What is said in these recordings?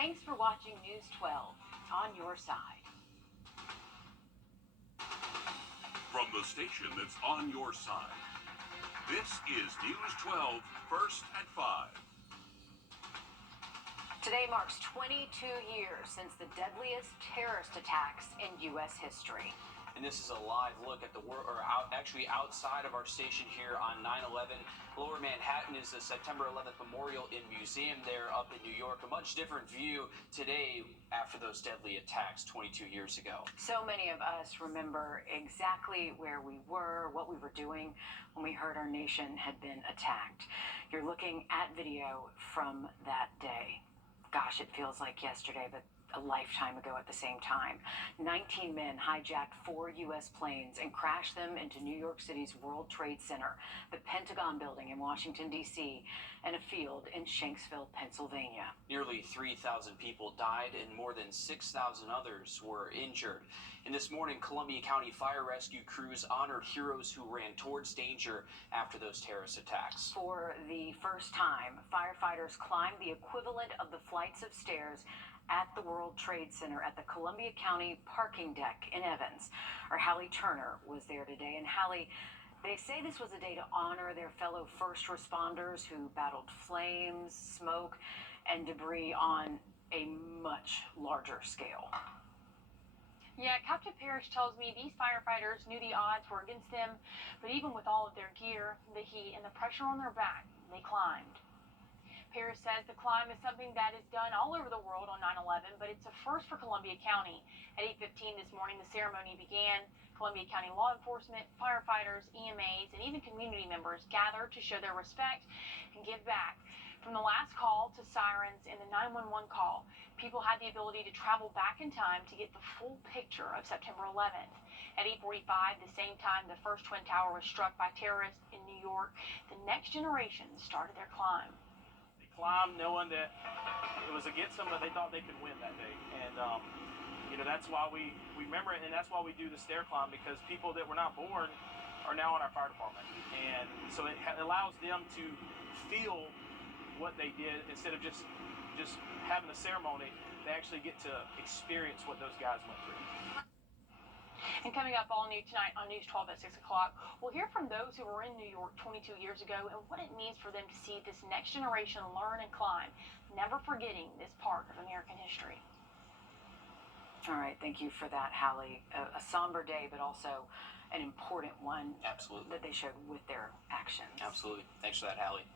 Thanks for watching News 12 on your side. From the station that's on your side, this is News 12, First at 5. Today marks 22 years since the deadliest terrorist attacks in U.S. history. And this is a live look at the world, actually outside of our station here on 9/11. Lower Manhattan is the September 11th Memorial Museum there up in New York. A much different view today after those deadly attacks 22 years ago. So many of us remember exactly where we were, what we were doing when we heard our nation had been attacked. You're looking at video from that day. Gosh, it feels like yesterday, but a lifetime ago at the same time. 19 men hijacked 4 U.S. planes and crashed them into New York City's World Trade Center, the Pentagon building in Washington, D.C., and a field in Shanksville, Pennsylvania. Nearly 3,000 people died and more than 6,000 others were injured. And this morning, Columbia County fire rescue crews honored heroes who ran towards danger after those terrorist attacks. For the first time, firefighters climbed the equivalent of the flights of stairs at the World Trade Center at the Columbia County parking deck in Evans. Our Hallie Turner was there today. And Hallie, they say this was a day to honor their fellow first responders who battled flames, smoke, and debris on a much larger scale. Yeah, Captain Parrish tells me these firefighters knew the odds were against them, but even with all of their gear, the heat, and the pressure on their back, they climbed. Parrish says the climb is something that is done all over the world on 9/11, but it's a first for Columbia County. At 8:15 this morning, the ceremony began. Columbia County law enforcement, firefighters, EMAs, and even community members gathered to show their respect and give back. From the last call to sirens and the 911 call, people had the ability to travel back in time to get the full picture of September 11th. At 8:45, the same time the first Twin Tower was struck by terrorists in New York, the next generation started their climb. Climb knowing that it was against them, but they thought they could win that day. And that's why we remember it, and that's why we do the stair climb, because people that were not born are now in our fire department. And so it allows them to feel what they did instead of just having a ceremony. They actually get to experience what those guys went through. And coming up all new tonight on News 12 at 6 o'clock, we'll hear from those who were in New York 22 years ago and what it means for them to see this next generation learn and climb, never forgetting this part of American history. All right, thank you for that, Hallie. A somber day, but also an important one. Absolutely. That they showed with their actions. Absolutely. Thanks for that, Hallie.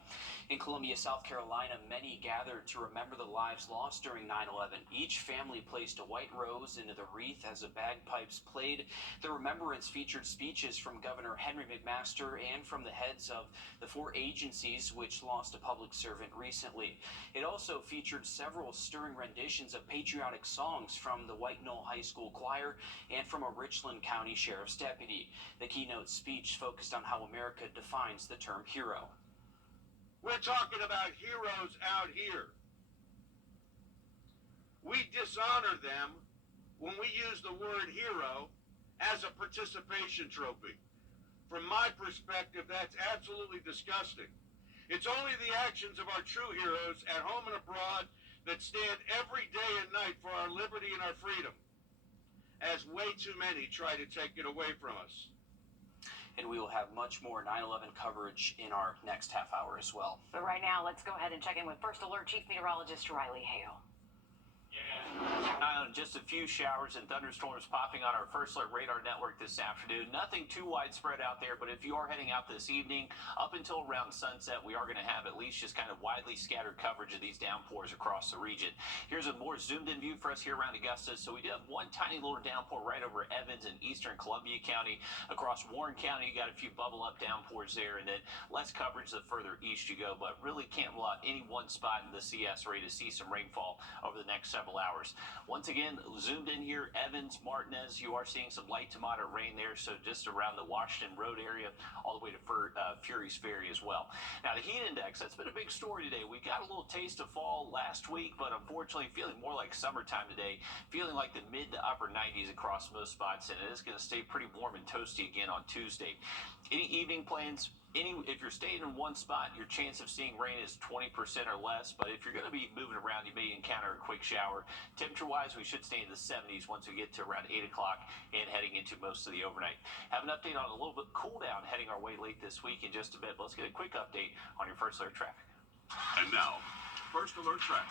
In Columbia, South Carolina, many gathered to remember the lives lost during 9/11. Each family placed a white rose into the wreath as the bagpipes played. The remembrance featured speeches from Governor Henry McMaster and from the heads of the 4 agencies which lost a public servant recently. It also featured several stirring renditions of patriotic songs from the White Knoll High School Choir and from a Richland County Sheriff's deputy. The keynote speech focused on how America defines the term hero. We're talking about heroes out here. We dishonor them when we use the word hero as a participation trophy. From my perspective, that's absolutely disgusting. It's only the actions of our true heroes at home and abroad that stand every day and night for our liberty and our freedom, as way too many try to take it away from us. And we will have much more 9/11 coverage in our next half hour as well. But right now, let's go ahead and check in with First Alert Chief Meteorologist Riley Hale. Just a few showers and thunderstorms popping on our First Alert radar network this afternoon. Nothing too widespread out there, but if you are heading out this evening, up until around sunset, we are going to have at least just kind of widely scattered coverage of these downpours across the region. Here's a more zoomed-in view for us here around Augusta. So we do have one tiny little downpour right over Evans and eastern Columbia County. Across Warren County, you got a few bubble-up downpours there, and then less coverage the further east you go, but really can't rule out any one spot in the CS area to see some rainfall over the next several hours. Once again, zoomed in here, Evans, Martinez, you are seeing some light to moderate rain there, so just around the Washington Road area, all the way to Fury's Ferry as well. Now, the heat index, that's been a big story today. We got a little taste of fall last week, but unfortunately feeling more like summertime today, feeling like the mid to upper 90s across most spots, and it is going to stay pretty warm and toasty again on Tuesday. Any evening plans? if you're staying in one spot, your chance of seeing rain is 20% or less. But if you're going to be moving around, you may encounter a quick shower. Temperature-wise, we should stay in the 70s once we get to around 8 o'clock and heading into most of the overnight. Have an update on a little bit cool down heading our way late this week in just a bit. Let's get a quick update on your First Alert traffic. And now, First Alert traffic.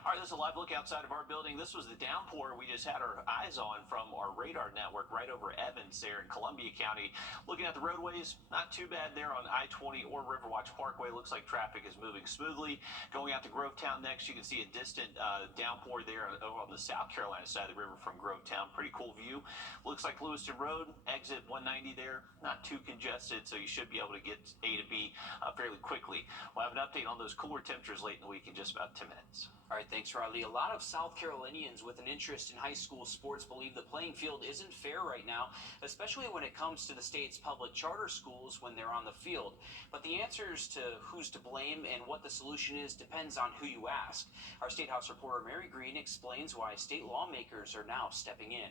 All right, this is a live look outside of our building. This was the downpour we just had our eyes on from our radar network right over Evans there in Columbia County. Looking at the roadways, not too bad there on I-20 or Riverwatch Parkway. Looks like traffic is moving smoothly. Going out to Grovetown next, you can see a distant downpour there over on the South Carolina side of the river from Grovetown. Pretty cool view. Looks like Lewiston Road, exit 190 there, not too congested, so you should be able to get A to B fairly quickly. We'll have an update on those cooler temperatures late in the week in just about 10 minutes. All right, thanks, Riley. A lot of South Carolinians with an interest in high school sports believe the playing field isn't fair right now, especially when it comes to the state's public charter schools when they're on the field. But the answers to who's to blame and what the solution is depends on who you ask. Our State House reporter Mary Green explains why state lawmakers are now stepping in.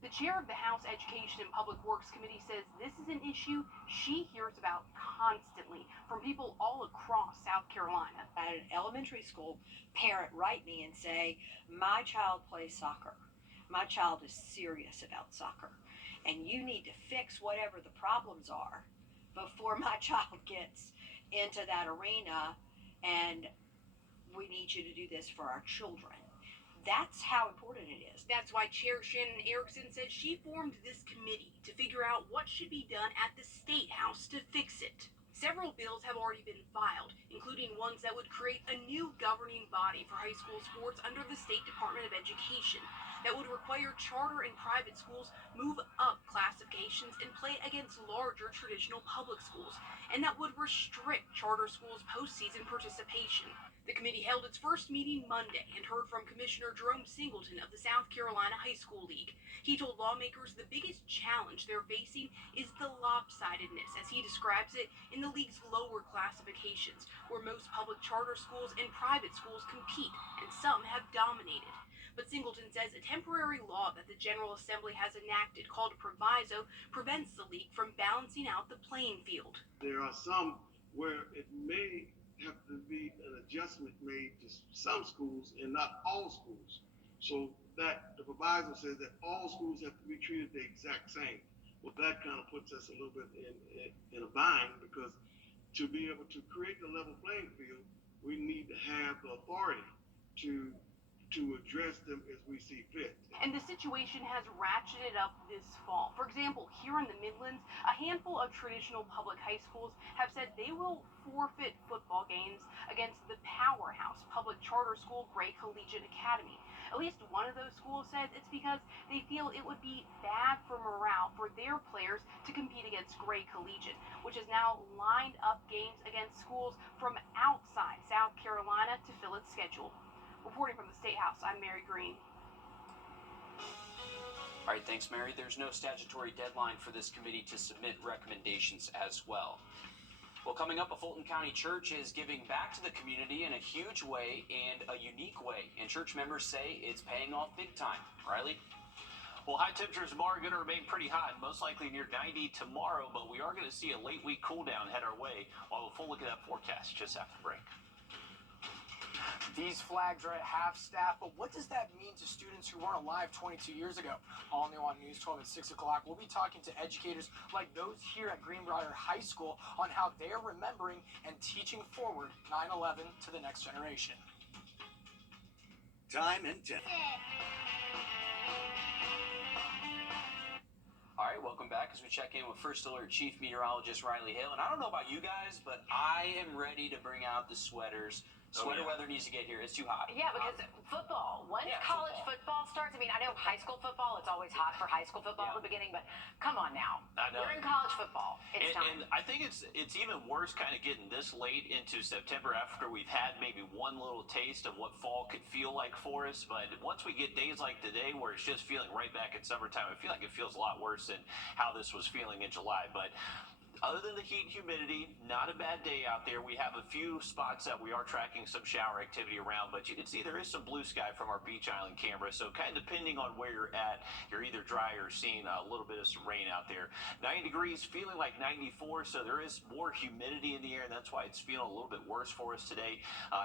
The chair of the House Education and Public Works Committee says this is an issue she hears about constantly from people all across South Carolina. At an elementary school, parent write me and say, my child plays soccer. My child is serious about soccer. And you need to fix whatever the problems are before my child gets into that arena. And we need you to do this for our children. That's how important it is. That's why Chair Shannon Erickson says she formed this committee to figure out what should be done at the State House to fix it. Several bills have already been filed, including ones that would create a new governing body for high school sports under the State Department of Education that would require charter and private schools move up classifications and play against larger traditional public schools, and that would restrict charter schools' postseason participation. The committee held its first meeting Monday and heard from Commissioner Jerome Singleton of the South Carolina High School League. He told lawmakers the biggest challenge they're facing is the lopsidedness, as he describes it, in the league's lower classifications, where most public charter schools and private schools compete, and some have dominated. But Singleton says a temporary law that the General Assembly has enacted called a proviso prevents the league from balancing out the playing field. There are some where it may have to be an adjustment made to some schools and not all schools. So that the proviso says that all schools have to be treated the exact same. Well, that kind of puts us a little bit in a bind, because to be able to create the level playing field, we need to have the authority to address them as we see fit. And the situation has ratcheted up this fall. For example, here in the Midlands, a handful of traditional public high schools have said they will forfeit football games against the powerhouse public charter school Gray Collegiate Academy. At least one of those schools says it's because they feel it would be bad for morale for their players to compete against Gray Collegiate, which has now lined up games against schools from outside South Carolina to fill its schedule. Reporting from the State House, I'm Mary Green. All right, thanks, Mary. There's no statutory deadline for this committee to submit recommendations as well. Well, coming up, a Fulton County church is giving back to the community in a huge way and a unique way, and church members say it's paying off big time. Riley? Well, high temperatures tomorrow are going to remain pretty hot, most likely near 90 tomorrow, but we are going to see a late week cool down head our way. While we'll full look at that forecast just after the break. These flags are at half staff, but what does that mean to students who weren't alive 22 years ago? All new on News 12 at 6 o'clock. We'll be talking to educators like those here at Greenbrier High School on how they're remembering and teaching forward 9/11 to the next generation. Time and 10. All right, welcome back as we check in with First Alert Chief Meteorologist Riley Hale. And I don't know about you guys, but I am ready to bring out the sweaters. Sweater weather needs to get here. It's too hot. Yeah, because football. Once college football starts, I mean, I know high school football, it's always hot for high school football at the beginning, but come on now. I know. We're in college football. It's time. And I think it's even worse kind of getting this late into September after we've had maybe one little taste of what fall could feel like for us. But once we get days like today where it's just feeling right back in summertime, I feel like it feels a lot worse than how this was feeling in July. But Other than the heat and humidity, not a bad day out there. We have a few spots that we are tracking some shower activity around, but you can see there is some blue sky from our Beach Island camera. So kind of depending on where you're at, you're either dry or seeing a little bit of some rain out there. 90 degrees, feeling like 94, so there is more humidity in the air, and that's why it's feeling a little bit worse for us today.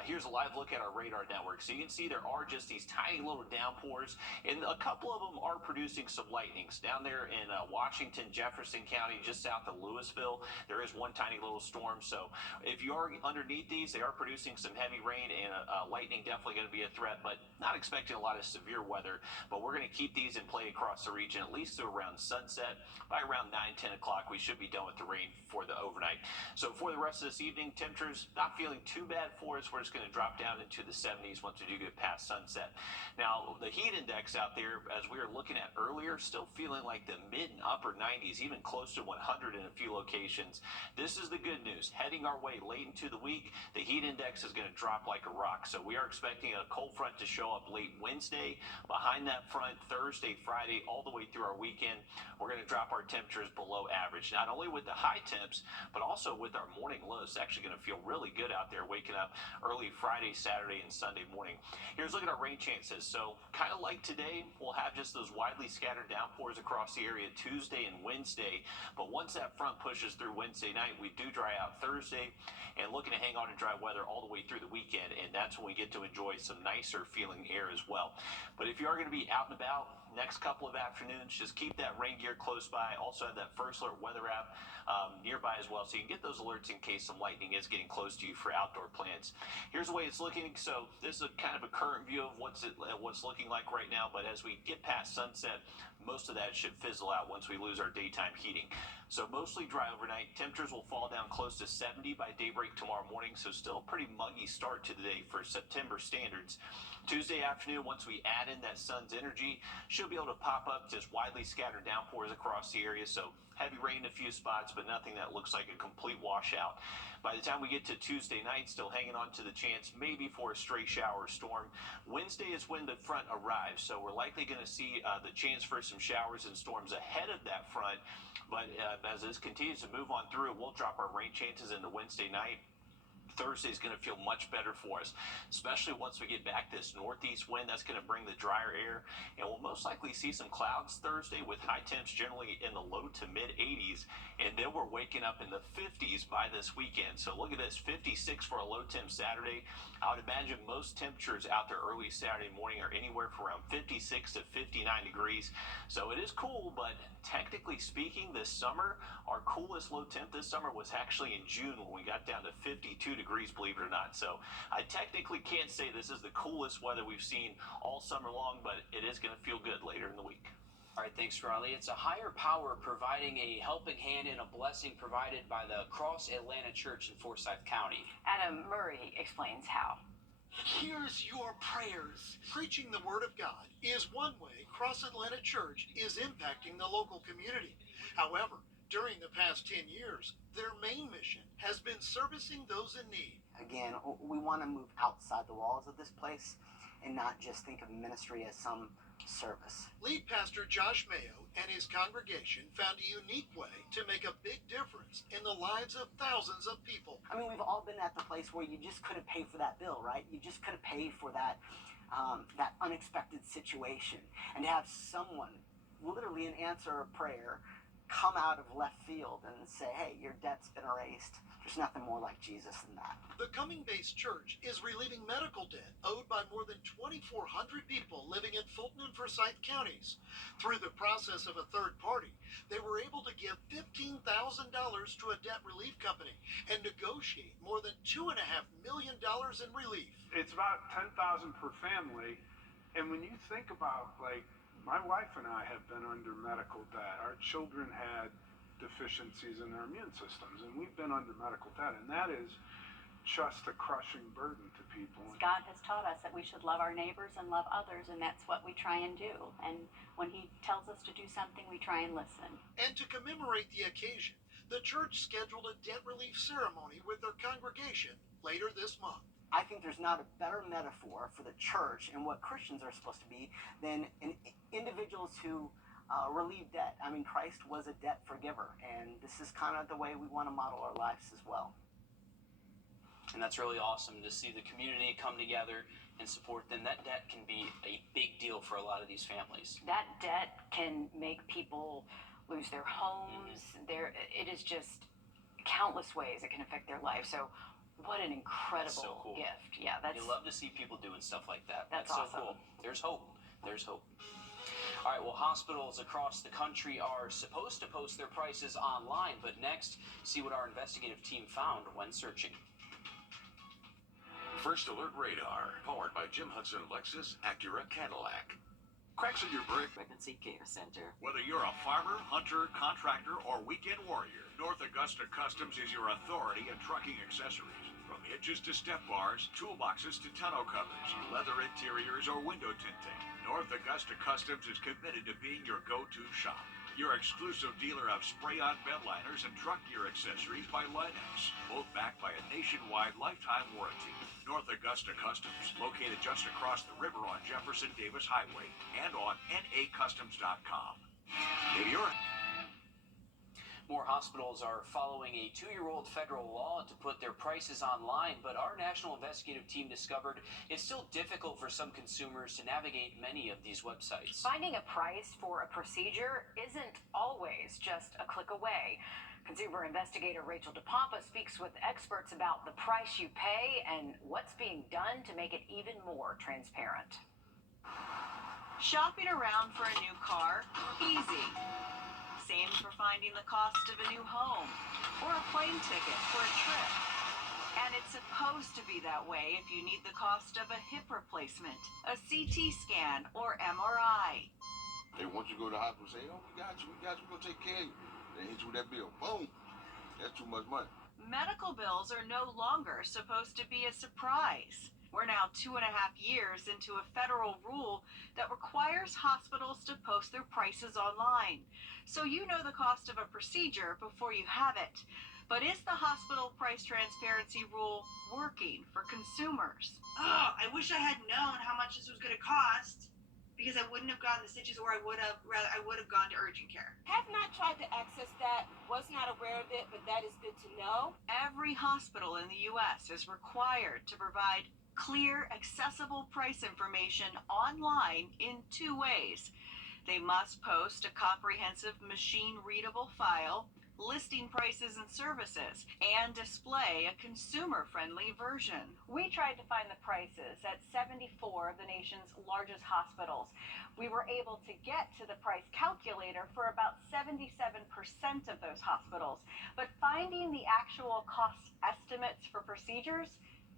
Here's a live look at our radar network. So you can see there are just these tiny little downpours, and a couple of them are producing some lightnings. Down there in Washington, Jefferson County, just south of Louisville, there is one tiny little storm. So if you are underneath these, they are producing some heavy rain, and lightning definitely going to be a threat, but not expecting a lot of severe weather. But we're going to keep these in play across the region, at least through around sunset. By around 9-10 o'clock, we should be done with the rain for the overnight. So for the rest of this evening, temperatures not feeling too bad for us. We're just going to drop down into the 70s once we do get past sunset. Now, the heat index out there, as we were looking at earlier, still feeling like the mid and upper 90s, even close to 100 in a few locations. This is the good news. Heading our way late into the week, the heat index is going to drop like a rock. So we are expecting a cold front to show up late Wednesday. Behind that front, Thursday, Friday, all the way through our weekend, we're going to drop our temperatures below average. Not only with the high temps, but also with our morning lows. It's actually going to feel really good out there waking up early Friday, Saturday, and Sunday morning. Here's a look at our rain chances. So kind of like today, we'll have just those widely scattered downpours across the area Tuesday and Wednesday. But once that front pushes through Wednesday night, we do dry out Thursday, and looking to hang on to dry weather all the way through the weekend, and that's when we get to enjoy some nicer feeling air as well. But if you are going to be out and about next couple of afternoons, just keep that rain gear close by. Also have that First Alert weather app nearby as well, so you can get those alerts in case some lightning is getting close to you for outdoor plans. Here's the way it's looking. So this is kind of a current view of what's looking like right now, but as we get past sunset, most of that should fizzle out once we lose our daytime heating. So mostly dry overnight. Temperatures will fall down close to 70 by daybreak tomorrow morning, so still a pretty muggy start to the day for September standards. Tuesday afternoon, once we add in that sun's energy, should be able to pop up just widely scattered downpours across the area. So heavy rain in a few spots, but nothing that looks like a complete washout. By the time we get to Tuesday night, still hanging on to the chance maybe for a stray shower or storm. Wednesday is when the front arrives, so we're likely going to see the chance for some showers and storms ahead of that front. But as this continues to move on through, we'll drop our rain chances into Wednesday night. Thursday is going to feel much better for us, especially once we get back this northeast wind. That's going to bring the drier air, and we'll most likely see some clouds Thursday with high temps generally in the low to mid 80s, and then we're waking up in the 50s by this weekend. So look at this, 56 for a low temp Saturday. I would imagine most temperatures out there early Saturday morning are anywhere from around 56 to 59 degrees. So it is cool, but technically speaking, this summer, our coolest low temp this summer was actually in June when we got down to 52 degrees, believe it or not. So I technically can't say this is the coolest weather we've seen all summer long, but it is going to feel good later in the week. All right, thanks, Riley. It's a higher power providing a helping hand and a blessing provided by the Cross Atlanta Church in Forsyth County. Adam Murray explains how. Here's your prayers. Preaching the Word of God is one way Cross Atlanta Church is impacting the local community. However, during the past 10 years, their main mission has been servicing those in need. Again, we want to move outside the walls of this place and not just think of ministry as some service. Lead Pastor Josh Mayo and his congregation found a unique way to make a big difference in the lives of thousands of people. I mean, we've all been at the place where you just couldn't pay for that bill, right? You just couldn't pay for that that unexpected situation. And to have someone, literally an answer of prayer, come out of left field and say, hey, your debt's been erased. There's nothing more like Jesus than that. The Cumming-based church is relieving medical debt owed by more than 2,400 people living in Fulton and Forsyth counties. Through the process of a third party, they were able to give $15,000 to a debt relief company and negotiate more than $2.5 million in relief. It's about $10,000 per family, and when you think about, like, my wife and I have been under medical debt. Our children had deficiencies in their immune systems, and we've been under medical debt, and that is just a crushing burden to people. God has taught us that we should love our neighbors and love others, and that's what we try and do. And when he tells us to do something, we try and listen. And to commemorate the occasion, the church scheduled a debt relief ceremony with their congregation later this month. I think there's not a better metaphor for the church and what Christians are supposed to be than individuals who relieve debt. I mean, Christ was a debt forgiver, and this is kind of the way we want to model our lives as well. And that's really awesome to see the community come together and support them. That debt can be a big deal for a lot of these families. That debt can make people lose their homes. It is just countless ways it can affect their life. So what an incredible so cool. gift. Yeah, that's... You love to see people doing stuff like that. That's so awesome. cool. There's hope. There's hope. All right, well, hospitals across the country are supposed to post their prices online, but next, see what our investigative team found when searching. First Alert Radar, powered by Jim Hudson Lexus Acura Cadillac. Cracks in your brick. Pregnancy Care Center. Whether you're a farmer, hunter, contractor, or weekend warrior, North Augusta Customs is your authority in trucking accessories. From hitches to step bars, toolboxes to tonneau covers, leather interiors, or window tinting, North Augusta Customs is committed to being your go-to shop. Your exclusive dealer of spray-on bed liners and truck gear accessories by Linex, both backed by a nationwide lifetime warranty. North Augusta Customs, located just across the river on Jefferson Davis Highway and on nacustoms.com. If you're... More hospitals are following a 2-year-old federal law to put their prices online, but our national investigative team discovered it's still difficult for some consumers to navigate many of these websites. Finding a price for a procedure isn't always just a click away. Consumer investigator Rachel DePompa speaks with experts about the price you pay and what's being done to make it even more transparent. Shopping around for a new car? Easy. Same for finding the cost of a new home or a plane ticket for a trip. And it's supposed to be that way if you need the cost of a hip replacement, a CT scan, or MRI. Hey, once you go to the hospital, say, oh, we got you, we're going to take care of you. They hit you with that bill. Boom. That's too much money. Medical bills are no longer supposed to be a surprise. We're now 2.5 years into a federal rule that requires hospitals to post their prices online. So you know the cost of a procedure before you have it. But is the hospital price transparency rule working for consumers? Oh, I wish I had known how much this was going to cost, because I wouldn't have gotten the stitches, or I would have gone to urgent care. Have not tried to access that, was not aware of it, but that is good to know. Every hospital in the U.S. is required to provide clear, accessible price information online in 2 ways. They must post a comprehensive machine-readable file listing prices and services, and display a consumer-friendly version. We tried to find the prices at 74 of the nation's largest hospitals. We were able to get to the price calculator for about 77% of those hospitals, but finding the actual cost estimates for procedures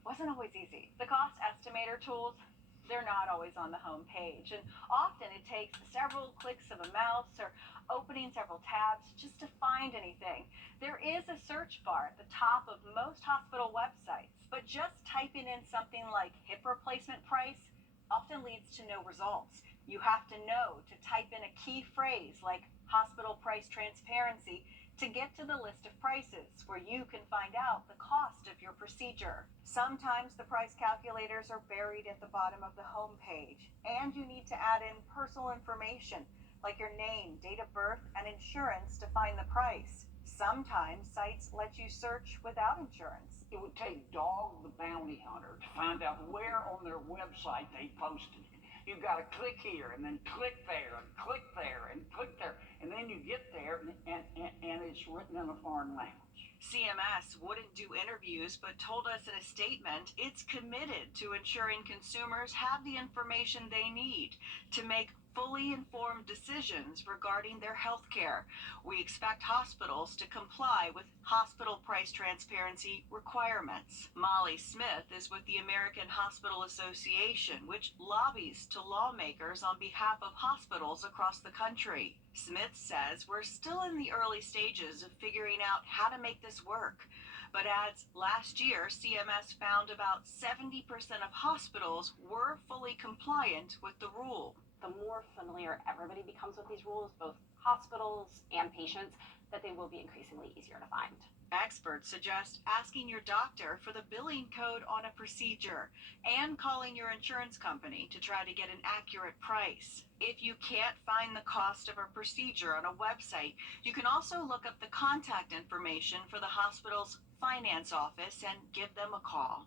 wasn't always easy. The cost estimator tools, they're not always on the home page, and often it takes several clicks of a mouse or opening several tabs just to find anything. There is a search bar at the top of most hospital websites, but just typing in something like hip replacement price often leads to no results. You have to know to type in a key phrase like hospital price transparency to get to the list of prices where you can find out the cost of your procedure. Sometimes the price calculators are buried at the bottom of the home page, and you need to add in personal information like your name, date of birth, and insurance to find the price. Sometimes sites let you search without insurance. It would take Dog the Bounty Hunter to find out where on their website they posted it. You've got to click here and then click there and click there and click there, and then you get there and it's written in a foreign language. CMS wouldn't do interviews, but told us in a statement it's committed to ensuring consumers have the information they need to make fully informed decisions regarding their health care. We expect hospitals to comply with hospital price transparency requirements. Molly Smith is with the American Hospital Association, which lobbies to lawmakers on behalf of hospitals across the country. Smith says we're still in the early stages of figuring out how to make this work, but adds last year CMS found about 70% of hospitals were fully compliant with the rule. The more familiar everybody becomes with these rules, both hospitals and patients, that they will be increasingly easier to find. Experts suggest asking your doctor for the billing code on a procedure and calling your insurance company to try to get an accurate price. If you can't find the cost of a procedure on a website, you can also look up the contact information for the hospital's finance office and give them a call.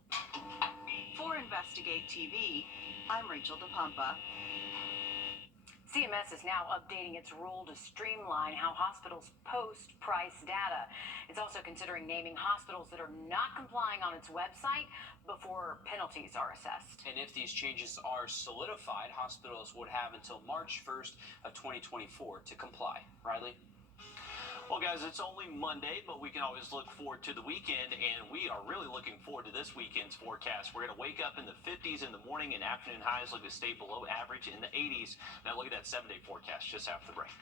For Investigate TV, I'm Rachel DePompa. CMS is now updating its rule to streamline how hospitals post price data. It's also considering naming hospitals that are not complying on its website before penalties are assessed. And if these changes are solidified, hospitals would have until March 1st of 2024 to comply. Riley? Well, guys, it's only Monday, but we can always look forward to the weekend, and we are really looking forward to this weekend's forecast. We're going to wake up in the 50s in the morning, and afternoon highs look to stay below average in the 80s. Now look at that 7-day forecast just after the break.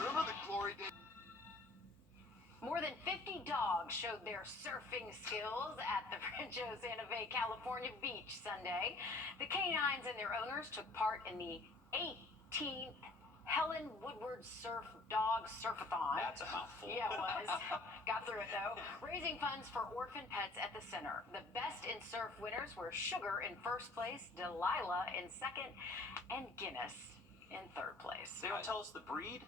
Remember the glory days? More than 50 dogs showed their surfing skills at the Rancho Santa Fe, California beach Sunday. The canines and their owners took part in the 18th Helen Woodward Surf Dog Surfathon. That's a mouthful. Yeah, it was. Got through it, though. Raising funds for orphan pets at the center. The best in surf winners were Sugar in first place, Delilah in second, and Guinness in third place. They don't tell us the breed?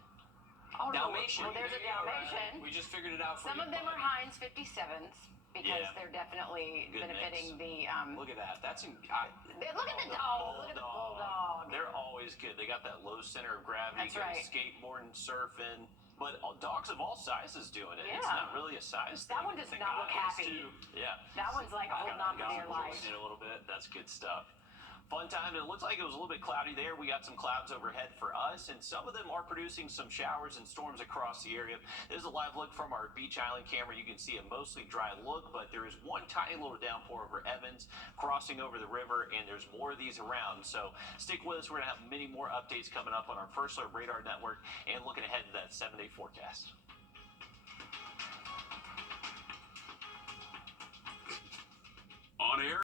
Oh, no. Dalmatian. Well, there's a Dalmatian. We just figured it out for Some you. of them are Heinz 57s because Yeah. they're definitely Good benefiting mix. the. Look at that. That's Look at the dog. Look at the bulldog. They're always good. They got that low center of gravity. That's Good right. Skateboarding, surfing. But dogs of all sizes doing it. It's Yeah. not really a size That thing. one does Think not about look this, happy. too. Yeah. That one's like holding on for dear life. It a little bit. That's good stuff. Fun time. It looks like it was a little bit cloudy there. We got some clouds overhead for us, and some of them are producing some showers and storms across the area. This is a live look from our Beach Island camera. You can see a mostly dry look, but there is one tiny little downpour over Evans crossing over the river, and there's more of these around. So stick with us. We're going to have many more updates coming up on our First Alert Radar Network and looking ahead to that 7-day forecast. On air.